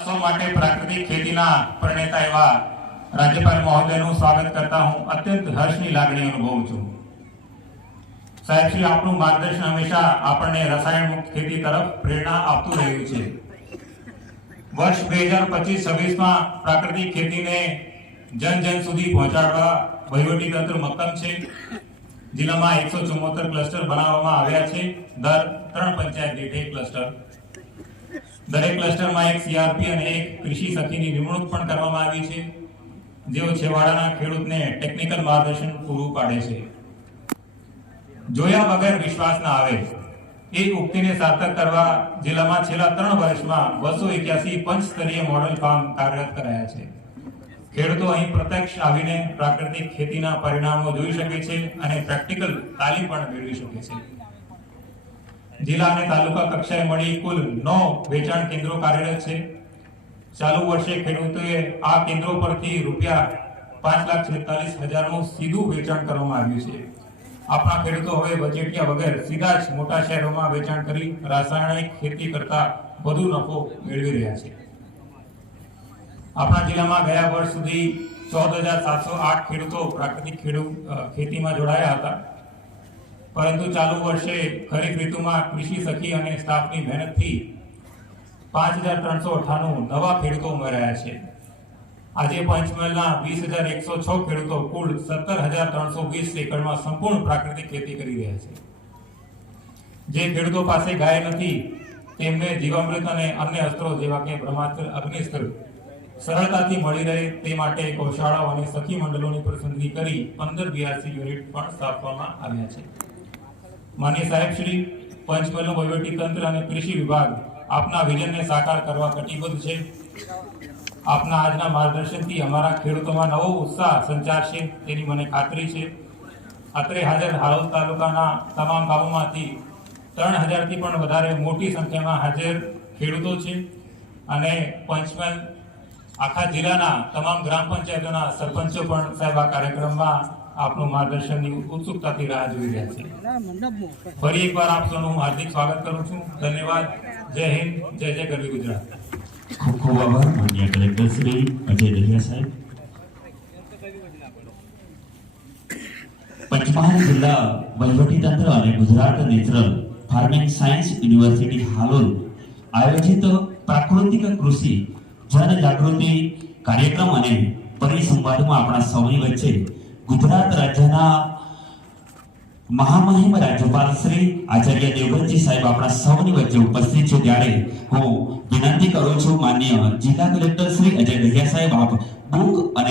માટે પ્રાકૃતિક ખેતીના પ્રણેતા એવા રાજ્યપાલ મહોદયનું સ્વાગત કરતા હું અત્યંત હર્ષની લાગણી અનુભવું છું। સાહેબ શ્રી આપનું માર્ગદર્શન હંમેશા આપણને રસાયણ મુક્ત ખેતી તરફ પ્રેરણા આપતું રહ્યું છે। વર્ષ 2025-26 માં પ્રાકૃતિક ખેતીને જન જન સુધી પહોંચાડવા વહીવટી તંત્ર મક્કમ છે। જિલ્લામાં 174 ક્લસ્ટર બનાવવામાં આવ્યા છે। દર 3 પંચાયત દીઠ 1 ક્લસ્ટર, દરેક ક્લસ્ટરમાં એક સીઆરપી અને એક કૃષિ સખીની નિમણૂક પણ કરવામાં આવી છે, જેઓ છેવાડાના ખેડૂતને ટેકનિકલ માર્ગદર્શન પૂરું પાડે છે। જોયા વગર વિશ્વાસ ના આવે એ ઉક્તિને સાર્થક કરવા જિલ્લામાં છેલ્લા 3 વર્ષમાં 281 પંચસ્તરીય મોડેલ ફાર્મ કાર્યરત કરાયા છે। ખેડૂતો અહીં પ્રત્યક્ષ આવીને પ્રાકૃતિક ખેતીના પરિણામો જોઈ શકે છે અને પ્રેક્ટિકલ તાલીમ પણ મેળવી શકે છે। જિલ્લા અને તાલુકા કક્ષાએ મળી કુલ 9 વેચાણ કેન્દ્રો કાર્યરત છે। ચાલુ વર્ષે ખેડૂતોએ આ કેન્દ્રો પરથી ₹5,46,000 નું સીધું વેચાણ કરવામાં આવ્યું છે। આપણા ખેડૂતો હવે બજેટિયા વગર સીધા જ મોટા શહેરોમાં વેચાણ કરી રાસાયણિક ખેતી કરતા વધુ નફો મેળવી રહ્યા છે। આપણા જિલ્લામાં ગયા વર્ષ સુધી 14,708 ખેડૂતો પ્રાકૃતિક ખેતીમાં જોડાયા હતા, પરંતુ ચાલુ વર્ષે ખરીફ ઋતુમાં કૃષિ સખી અને સ્ટાફની મહેનતથી 5,398 નવા ખેડૂતો ઉમેરાયા છે। આજે પંચમહાલના 20,106 ખેડૂતો કુલ 17,320 એકડમાં સંપૂર્ણ પ્રાકૃતિક ખેતી કરી રહ્યા છે। જે ખેડૂતો પાસે ગાય નથી તેમને જીવામૃત અને અન્ય અસ્ત્રો જેવા કે બ્રહ્માસ્ત્ર, અગ્નિસ્ત્ર સરળતાથી મળી રહે તે માટે ગૌશાળાઓ અને સખી મંડળોની પસંદગી કરી 15 બીઆરસી યુનિટ પણ સ્થાપવામાં આવ્યા છે। માનનીય સાહેબ શ્રી, પંચમહાલનું વહીવટી તંત્ર અને કૃષિ વિભાગ આપના વિઝનને સાકાર કરવા કટિબદ્ધ છે। આપના આજના માર્ગદર્શનથી અમારા ખેડૂતોમાં નવો ઉત્સાહ સંચારશે તેની મને ખાતરી છે। અત્રે હાજર હાલોલ તાલુકાના તમામ ગામોમાંથી 3,000 થી પણ વધારે મોટી સંખ્યામાં હાજર ખેડૂતો છે અને પંચમહાલ આખા જિલ્લાના તમામ ગ્રામ પંચાયતોના સરપંચો પણ સાહેબ આ કાર્યક્રમમાં આપનું માર્ગદર્શનની ઉત્સુકતાથી રાહ જોઈ રહ્યા છે। ફરી એકવાર આપ સૌનું હાર્દિક સ્વાગત કરું છું। ધન્યવાદ। જય હિન્દ, જય જય ગરવી ગુજરાત। ખૂબ ખૂબ આભાર માનનીય કલેક્ટર શ્રી અજય દહિયા સાહેબ। પંચમહાલ જિલ્લા વહીવટીતંત્ર અને Gujarat natural farming science university Halol આયોજિત પ્રાકૃતિક કૃષિ જન જાગૃતિ કાર્યક્રમ અને પરિસંવાદમાં આપણા સૌની વચ્ચે ગુજરાત રાજ્યના મહામહિમ રાજ્યપાલ શ્રી આચાર્ય દેવવ્રતજી સાહેબ આપણા સૌની વચ્ચે ઉપસ્થિત છે, ત્યારે હું વિનંતી કરું છું માનનીય જિલ્લા કલેક્ટર શ્રી અજય દહિયા સાહેબ આપ બુક અને